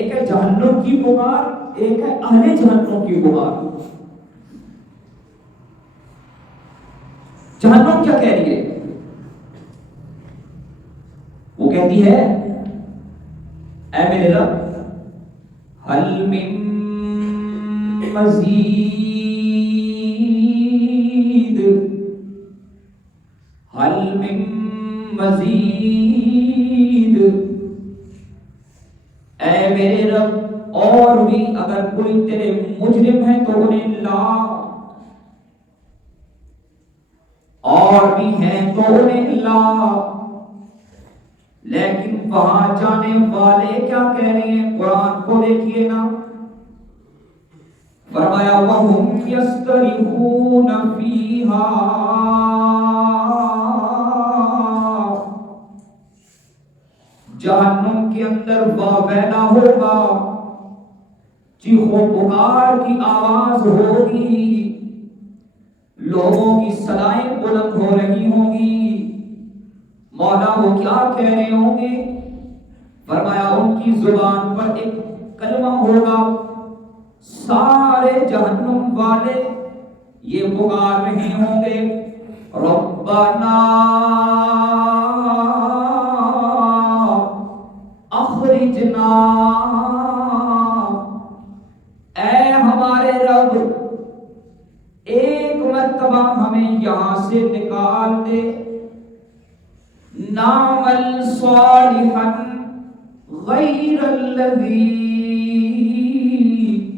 ایک ہے جہنم کی پکار، ایک ہے اہل جہنم کی پکار۔ جہنم کیا کہہ رہی ہے؟ وہ کہتی ہے اے میرے رب حل من مزید، حل من مزید، اے میرے رب اور بھی اگر کوئی تیرے مجرم ہے تو انہیں لا، اور بھی ہیں تو انہیں لا۔ لیکن وہاں جانے والے کیا کہہ رہے ہیں؟ قرآن کو دیکھیے نا، فرمایا وَهُمْ يَسْتَرِخُونَ فِيهَا، جہنم کے اندر واویلا ہوگا، چیخو پکار کی آواز ہوگی، لوگوں کی صدائیں بلند ہو رہی ہوں گی۔ مولا وہ کیا کہہ رہے ہوں گے؟ فرمایا ان کی زبان پر ایک کلمہ ہوگا، سارے جہنم والے یہ پکار رہے ہوں گے ربنا اخرجنا، اے ہمارے رب ایک مرتبہ ہمیں یہاں سے نکال دے، نعمل صالحا غیر الذی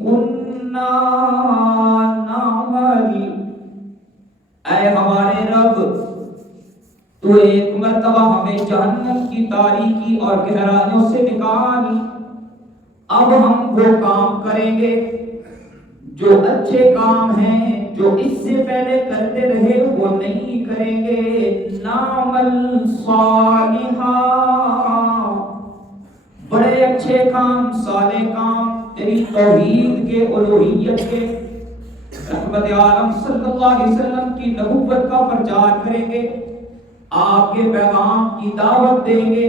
کننا نعمل، اے ہمارے رب تو ایک مرتبہ ہمیں جہنم کی تاریکی اور گہرائیوں سے نکال، اب ہم وہ کام کریں گے جو اچھے کام ہیں، جو اس سے پہلے کرتے رہے وہ نہیں کریں گے، نعمل صالحا، بڑے اچھے کام، صالح کام، تیری توحید کے، الوہیت کے، رحمت عالم صلی اللہ علیہ وسلم کی نبوت کا پرچار کریں گے، آپ کے پیغام کی دعوت دیں گے،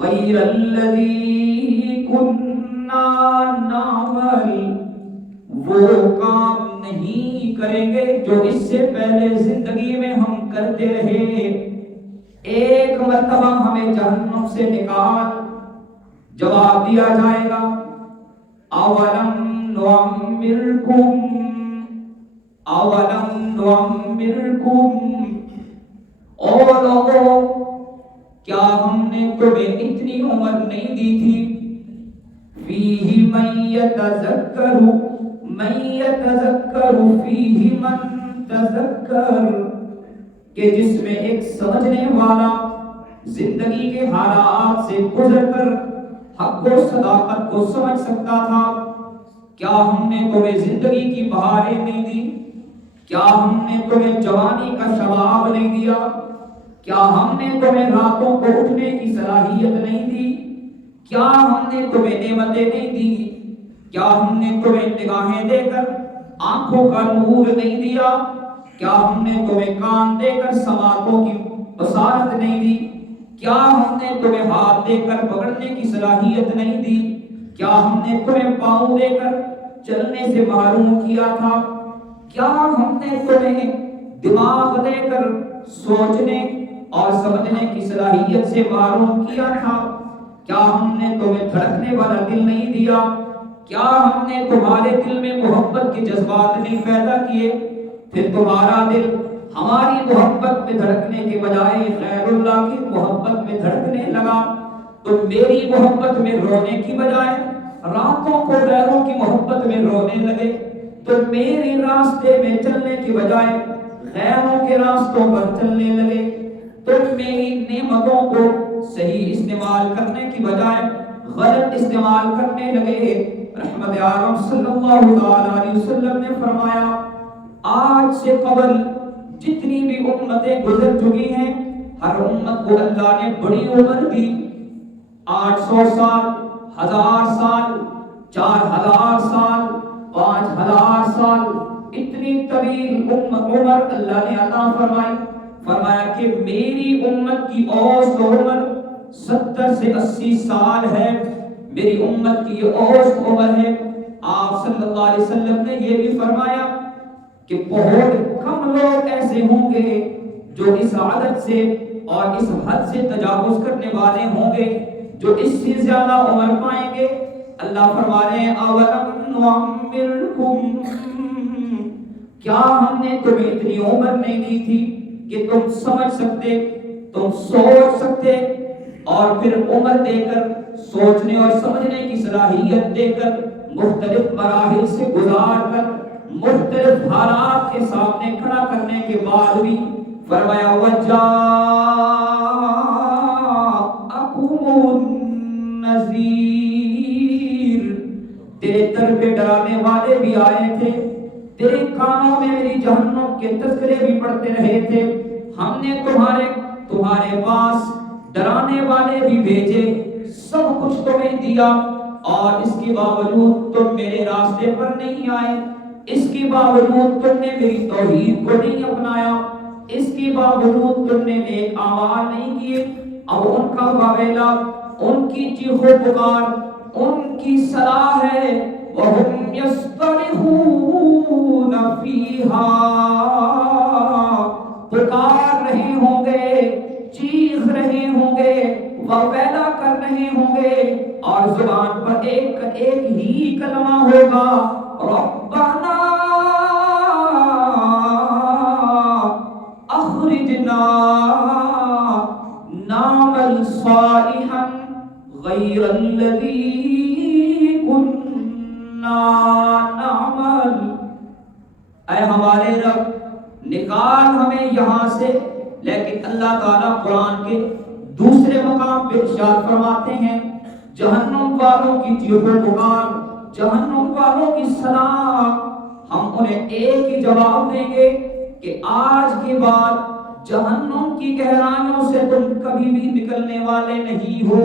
غیر الذی کننا نعمل، وہ کام نہیں کریں گے جو اس سے پہلے زندگی میں ہم کرتے رہے، ایک مرتبہ ہمیں جہنم سے نکال۔ جواب دیا جائے گا اولم نعمرکم، اولم نعمرکم، او لوگوں کیا ہم نے تمہیں اتنی عمر نہیں دی تھی، فیہ من یتذکر، من یتذکر فیہ من تذکر، کہ جس میں ایک سمجھنے والا زندگی کے حالات سے گزر کر حق و صداقت کو سمجھ سکتا تھا۔ کیا ہم نے تمہیں زندگی کی بہاریں نہیں دی؟ کیا ہم نے تمہیں جوانی کا شباب نہیں دیا؟ کیا ہم نے تمہیں راتوں کو اٹھنے کی صلاحیت نہیں دی؟ کیا ہم نے تمہیں نعمتیں نہیں دی؟ کیا ہم نے تمہیں نگاہیں دے کر آنکھوں کا نور نہیں دیا؟ کیا ہم نے تمہیں کان دے کر سماعتوں کی بصارت نہیں دی؟ کیا ہم نے تمہیں ہاتھ دے کر پکڑنے کی صلاحیت نہیں دی؟ کیا ہم نے تمہیں پاؤں دے کر چلنے سے محروم کیا تھا؟ کیا ہم نے تمہیں دماغ دے کر سوچنے اور سمجھنے کی صلاحیت سے محروم کیا تھا؟ کیا ہم نے تمہیں دھڑکنے والا دل نہیں دیا؟ کیا ہم نے تمہارے دل میں محبت کے جذبات نہیں پیدا کیے؟ پھر تمہارا دل ہماری محبت میں دھڑکنے کے بجائے غیر اللہ کی محبت میں دھڑکنے لگا، تو میری محبت میں رونے کی بجائے راتوں کو غیروں کی محبت میں رونے لگے، تو میرے راستے میں چلنے کی بجائے غیروں کے راستوں پر چلنے لگے، تو میری نعمتوں کو صحیح استعمال کرنے کی بجائے غلط استعمال کرنے لگے۔ رحمت عالم صلی اللہ علیہ وسلم نے فرمایا آج سے قبل جتنی بھی امتیں گزر چکی ہیں، ہر امت کو اللہ نے بڑی عمر دی، 800 سال، 1000 سال، 4000 سال، 5000 سال، اتنی طویل عمر اللہ نے عطا فرمائی۔ فرمایا کہ میری امت کی اوسط عمر 70 سے 80 سال ہے، میری امت کی یہ اوسط عمر ہے۔ آپ صلی اللہ علیہ وسلم نے یہ بھی فرمایا کہ بہت کم لوگ ایسے ہوں گے جو اس عادت سے اور اس حد سے تجاوز کرنے والے ہوں گے، جو اس سے زیادہ عمر پائیں گے۔ اللہ فرما رہے ہیں اولم نعمرکم، کیا ہم نے تمہیں اتنی عمر نہیں دی تھی کہ تم سمجھ سکتے، تم سوچ سکتے، اور پھر عمر دے کر سوچنے اور سمجھنے کی صلاحیت دے کر مختلف مراحل سے گزار کر مختلف حالات کے سامنے کھڑا کرنے کے بعد بھی فرمایا وجاءکم النذیر، تیرے در پہ ڈرانے والے بھی آئے تھے، تیرے کانوں میں میری جہنم کے تذکرے بھی پڑتے رہے تھے، ہم نے تمہارے پاس ڈرانے والے بھی بھیجے، سب کچھ تمہیں دیا، اور اس کے باوجود تم میرے راستے پر نہیں آئے، اس کے باوجود تم نے میری توحید کو نہیں اپنایا، اس کے باوجود تم نے نیک اعمال نہیں کیے۔ اب ان کا واویلا، ان کی چیخ و پکار، ان کی صلاح ہے وَهُمْ يَصْطَرِخُونَ فِيهَا، پکار رہے ہوں گے، چیخ رہے ہوں گے، واویلا کر رہے ہوں گے، اور زبان پر ایک ہی کلمہ ہوگا ربنا اخرجنا نعمل صالحا غیر الذی کنا نعمل، اے ہمارے رب نکال ہمیں یہاں سے۔ لیکن اللہ تعالیٰ قرآن کے دوسرے مقام پہ ارشاد فرماتے ہیں جہنم والوں کی چیخ و پکار، جہنم والوں کی صلاح، ہم انہیں ایک ہی جواب دیں گے کہ آج کے بعد جہنم کی گہرائیوں سے تم کبھی بھی نکلنے والے نہیں ہو۔